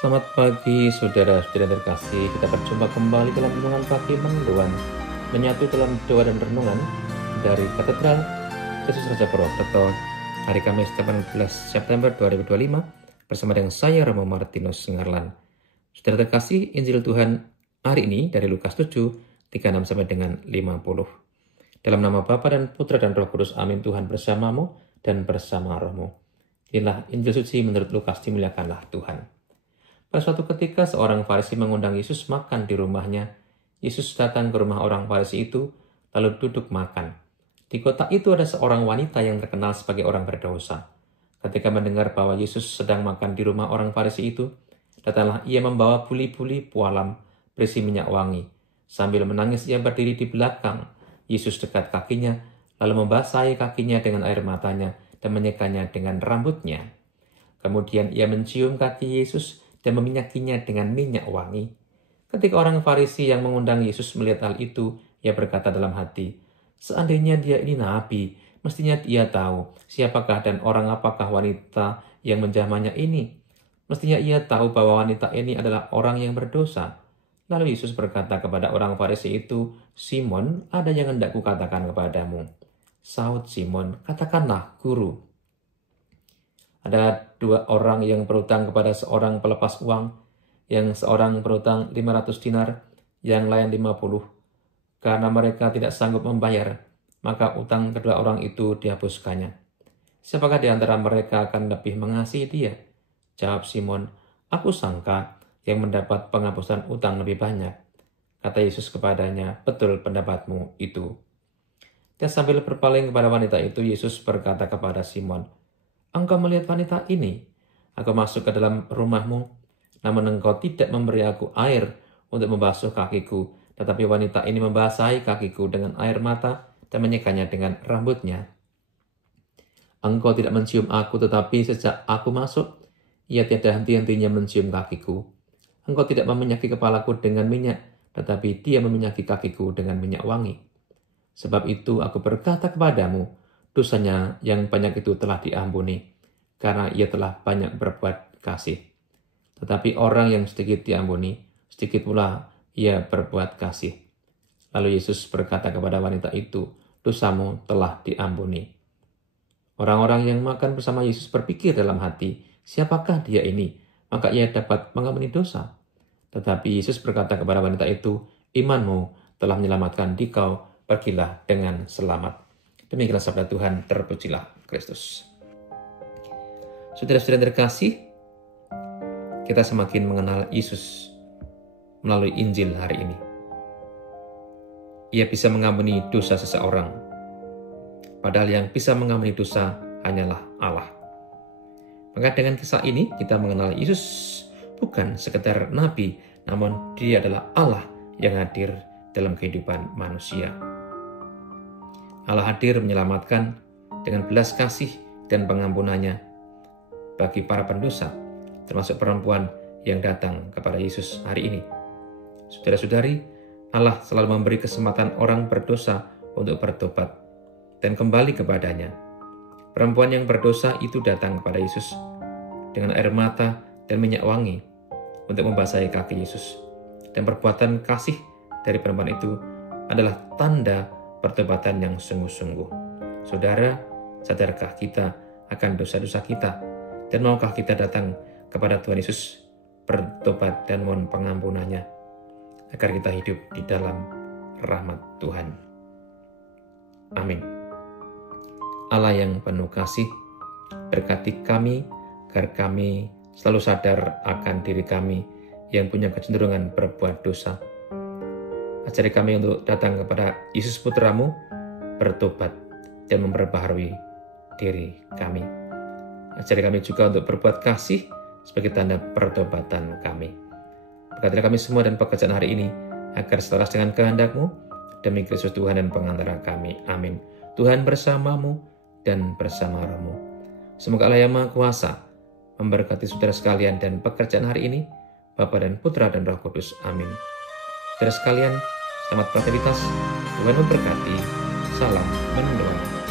Selamat pagi saudara-saudara terkasih. Kita berjumpa kembali dalam renungan pagi menduan, menyatu dalam doa dan renungan dari Katedral Yesus Raja Purwokerto hari Kamis 18 September 2025 bersama dengan saya Romo Martinus Singarlan. Saudara terkasih, Injil Tuhan hari ini dari Lukas 7 36 sampai dengan 50. Dalam nama Bapa dan Putra dan Roh Kudus, amin. Tuhan bersamamu dan bersama rohmu. Inilah Injil suci menurut Lukas, dimuliakanlah Tuhan. Pada suatu ketika seorang Farisi mengundang Yesus makan di rumahnya. Yesus datang ke rumah orang Farisi itu, lalu duduk makan. Di kota itu ada seorang wanita yang terkenal sebagai orang berdosa. Ketika mendengar bahwa Yesus sedang makan di rumah orang Farisi itu, datanglah ia membawa buli-buli pualam berisi minyak wangi. Sambil menangis ia berdiri di belakang Yesus dekat kakinya, lalu membasahi kakinya dengan air matanya dan menyekanya dengan rambutnya. Kemudian ia mencium kaki Yesus dan meminyakinya dengan minyak wangi. Ketika orang Farisi yang mengundang Yesus melihat hal itu, ia berkata dalam hati, "Seandainya dia ini nabi, mestinya dia tahu siapakah dan orang apakah wanita yang menjamahnya ini. Mestinya ia tahu bahwa wanita ini adalah orang yang berdosa." Lalu Yesus berkata kepada orang Farisi itu, "Simon, ada yang hendak kukatakan kepadamu." Sahut Simon, "Katakanlah, Guru." Ada dua orang yang berutang kepada seorang pelepas uang, yang seorang berutang 500 dinar, yang lain 50. Karena mereka tidak sanggup membayar, maka utang kedua orang itu dihapuskannya. "Siapakah di antara mereka akan lebih mengasihi dia?" Jawab Simon, "Aku sangka yang mendapat penghapusan utang lebih banyak." Kata Yesus kepadanya, "Betul pendapatmu itu." Dan sambil berpaling kepada wanita itu, Yesus berkata kepada Simon, "Engkau melihat wanita ini? Aku masuk ke dalam rumahmu, namun engkau tidak memberi aku air untuk membasuh kakiku, tetapi wanita ini membasahi kakiku dengan air mata dan menyekanya dengan rambutnya. Engkau tidak mencium aku, tetapi sejak aku masuk, ia tiada henti-hentinya mencium kakiku. Engkau tidak meminyaki kepalaku dengan minyak, tetapi dia meminyaki kakiku dengan minyak wangi. Sebab itu aku berkata kepadamu, dosanya yang banyak itu telah diampuni, karena ia telah banyak berbuat kasih. Tetapi orang yang sedikit diampuni, sedikit pula ia berbuat kasih." Lalu Yesus berkata kepada wanita itu, "Dosamu telah diampuni." Orang-orang yang makan bersama Yesus berpikir dalam hati, "Siapakah dia ini? Maka ia dapat mengampuni dosa." Tetapi Yesus berkata kepada wanita itu, "Imanmu telah menyelamatkan dikau, pergilah dengan selamat." Demikianlah sabda Tuhan, terpujilah Kristus. Saudara-saudara terkasih, kita semakin mengenal Yesus melalui Injil hari ini. Ia bisa mengampuni dosa seseorang, padahal yang bisa mengampuni dosa hanyalah Allah. Maka dengan kisah ini kita mengenal Yesus bukan sekedar nabi, namun dia adalah Allah yang hadir dalam kehidupan manusia. Allah hadir menyelamatkan dengan belas kasih dan pengampunannya bagi para pendosa, termasuk perempuan yang datang kepada Yesus hari ini. Saudara-saudari, Allah selalu memberi kesempatan orang berdosa untuk bertobat dan kembali kepadanya. Perempuan yang berdosa itu datang kepada Yesus dengan air mata dan minyak wangi untuk membasahi kaki Yesus. Dan perbuatan kasih dari perempuan itu adalah tanda pertobatan yang sungguh-sungguh. Saudara, sadarkah kita akan dosa-dosa kita? Dan maukah kita datang kepada Tuhan Yesus, bertobat dan mohon pengampunannya, agar kita hidup di dalam rahmat Tuhan. Amin. Allah yang penuh kasih, berkati kami, agar kami selalu sadar akan diri kami yang punya kecenderungan berbuat dosa. Ajari kami untuk datang kepada Yesus Putramu, bertobat dan memperbaharui diri kami. Ajari kami juga untuk berbuat kasih sebagai tanda pertobatan kami. Berkatilah kami semua dan pekerjaan hari ini, agar selaras dengan kehendak-Mu, demi Kristus Tuhan dan pengantara kami. Amin. Tuhan bersamamu dan bersama rohmu. Semoga Allah yang Maha Kuasa memberkati saudara sekalian dan pekerjaan hari ini, Bapa dan Putra dan Roh Kudus. Amin. Saudara sekalian, selamat beraktivitas. Tuhan memberkati. Salam mendoa.